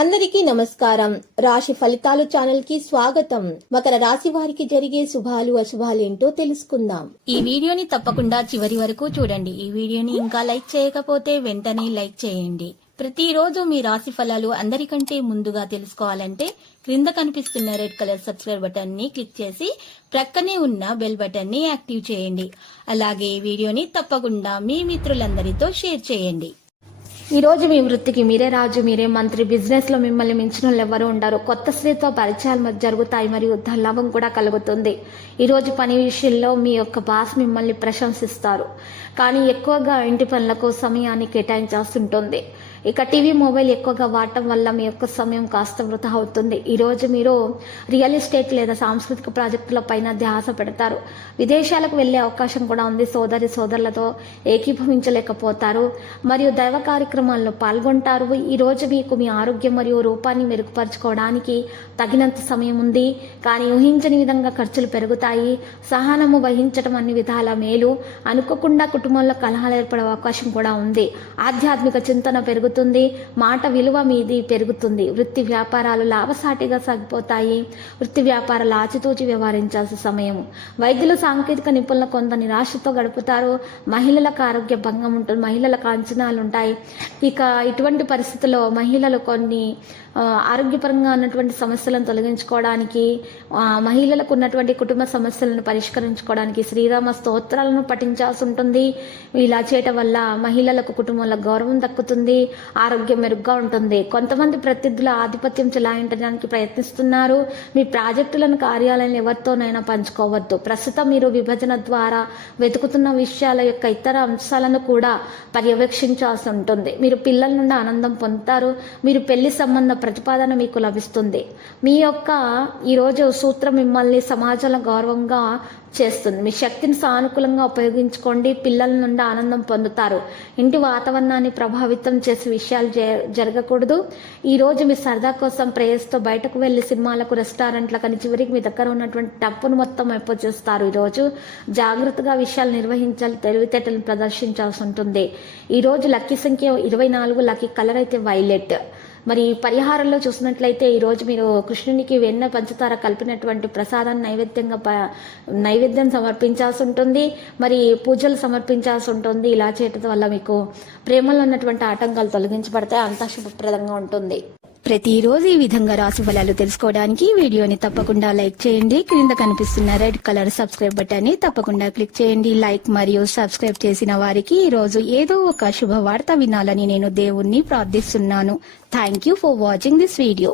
అందరికీ నమస్కారం. రాశి ఫలితాలు ఛానల్ కి స్వాగతం. మకర రాశి వారికి జరిగే శుభాలు అశుభాలు ఏంటో తెలుసుకుందాం. ఈ వీడియోని తప్పకుండా చివరి వరకు చూడండి. ఈ వీడియోని ఇంకా లైక్ చేయకపోతే వెంటనే లైక్ చేయండి. ప్రతిరోజు మీ రాశి ఫలాలు అందరికంటే ముందుగా తెలుసుకోవాలంటే క్రింద కనిపిస్తున్న రెడ్ కలర్ సబ్స్క్రైబ్ బటన్ ని క్లిక్ చేసి ప్రక్కనే ఉన్న బెల్ బటన్ ని యాక్టివ్ చేయండి. అలాగే ఈ వీడియోని తప్పకుండా మీ మిత్రులందరితో షేర్ చేయండి. ఈ రోజు మీ వృత్తికి మీరే రాజు, మీరే మంత్రి. బిజినెస్ లో మిమ్మల్ని మించిన వాళ్ళు ఎవరు ఉండరు. కొత్త స్త్రీతో పరిచయాలు జరుగుతాయి మరియు లాభం కూడా కలుగుతుంది. ఈ రోజు పని విషయంలో మీ యొక్క బాస్ మిమ్మల్ని ప్రశంసిస్తారు, కానీ ఎక్కువగా ఇంటి పనులకు సమయాన్ని కేటాయించాల్సి. ఇక టీవీ మొబైల్ ఎక్కువగా వాడటం వల్ల మీ యొక్క సమయం కాస్త వృధా అవుతుంది. ఈ రోజు మీరు రియల్ ఎస్టేట్ లేదా సాంస్కృతిక ప్రాజెక్టుల పైన ధ్యాస పెడతారు. విదేశాలకు వెళ్లే అవకాశం కూడా ఉంది. సోదరులతో ఏకీభవించలేకపోతారు మరియు దైవ కార్యక్రమాల్లో పాల్గొంటారు. ఈ రోజు మీకు మీ ఆరోగ్యం మరియు రూపాన్ని మెరుగుపరచుకోవడానికి తగినంత సమయం ఉంది, కానీ ఊహించని విధంగా ఖర్చులు పెరుగుతాయి. సహనము వహించడం అన్ని విధాల మేలు. అనుకోకుండా కుటుంబంలో కలహాలు ఏర్పడే అవకాశం కూడా ఉంది. ఆధ్యాత్మిక చింతన పెరుగుతుంది. మాట విలువ మీది పెరుగుతుంది. వృత్తి వ్యాపారాలు లాభసాటిగా సాగిపోతాయి. వృత్తి వ్యాపారాలు ఆచితూచి వ్యవహరించాల్సిన సమయం. వైద్యులు సాంకేతిక నిపుణులు కొంత నిరాశతో గడుపుతారు. మహిళలకు ఆరోగ్య భంగం ఉంటుంది. మహిళలకు అంచనాలు ఉంటాయి. ఇక ఇటువంటి పరిస్థితుల్లో మహిళలు కొన్ని ఆరోగ్యపరంగా ఉన్నటువంటి సమస్యలను తొలగించుకోవడానికి, మహిళలకు ఉన్నటువంటి కుటుంబ సమస్యలను పరిష్కరించుకోవడానికి శ్రీరామ స్తోత్రాలను పఠించాల్సి ఉంటుంది. ఇలా చేయటం వల్ల మహిళలకు కుటుంబంలో గౌరవం దక్కుతుంది, ఆరోగ్యం మెరుగ్గా ఉంటుంది. కొంతమంది ప్రత్యర్థుల ఆధిపత్యం చెలాయించడానికి ప్రయత్నిస్తున్నారు. మీ ప్రాజెక్టులను కార్యాలయాలను ఎవరితోనైనా పంచుకోవద్దు. ప్రస్తుతం మీరు విభజన ద్వారా వెతుకుతున్న విషయాల యొక్క ఇతర అంశాలను కూడా పర్యవేక్షించాల్సి ఉంటుంది. మీరు పిల్లల నుండి ఆనందం పొందుతారు. మీరు పెళ్లి సంబంధ ప్రతిపాదన మీకు లభిస్తుంది. మీ యొక్క ఈరోజు సూత్రం మిమ్మల్ని సమాజంలో గౌరవంగా చేస్తుంది. మీ శక్తిని సానుకూలంగా ఉపయోగించుకోండి. పిల్లల నుండి ఆనందం పొందుతారు. ఇంటి వాతావరణాన్ని ప్రభావితం చేసే విషయాలు జరగకూడదు. ఈ రోజు మీ సరదా కోసం ప్రేయస్తో బయటకు వెళ్లి సినిమాలకు, రెస్టారెంట్లకు అని చివరికి మీ దగ్గర ఉన్నటువంటి డబ్బును మొత్తం అయిపోచేస్తారు. ఈరోజు జాగ్రత్తగా విషయాలు నిర్వహించాలి, తెలివితేటలను ప్రదర్శించాల్సి ఉంటుంది. ఈరోజు లక్కీ సంఖ్య 24, లక్కీ కలర్ అయితే వైలెట్. మరి పరిహారంలో చూసినట్లయితే ఈరోజు మీరు కృష్ణునికి వెన్న పంచదార కలిపినటువంటి ప్రసాదాన్ని నైవేద్యం సమర్పించాల్సి ఉంటుంది. మరి పూజలు సమర్పించాల్సి ఉంటుంది. ఇలా చేయటం వల్ల మీకు ప్రేమలో ఉన్నటువంటి ఆటంకాలు తొలగించబడతాయి. అంతా శుభప్రదంగా ఉంటుంది. ప్రతిరోజు ఈ విధంగా రాశి ఫలాలు తెలుసుకోవడానికి వీడియోని తప్పకుండా లైక్ చేయండి. క్రింద కనిపిస్తున్న రెడ్ కలర్ సబ్స్క్రైబ్ బటన్ ని తప్పకుండా క్లిక్ చేయండి. లైక్ మరియు సబ్స్క్రైబ్ చేసిన వారికి ఈ రోజు ఏదో ఒక శుభవార్త వినాలని నేను దేవుణ్ణి ప్రార్థిస్తున్నాను. Thank you for watching this video.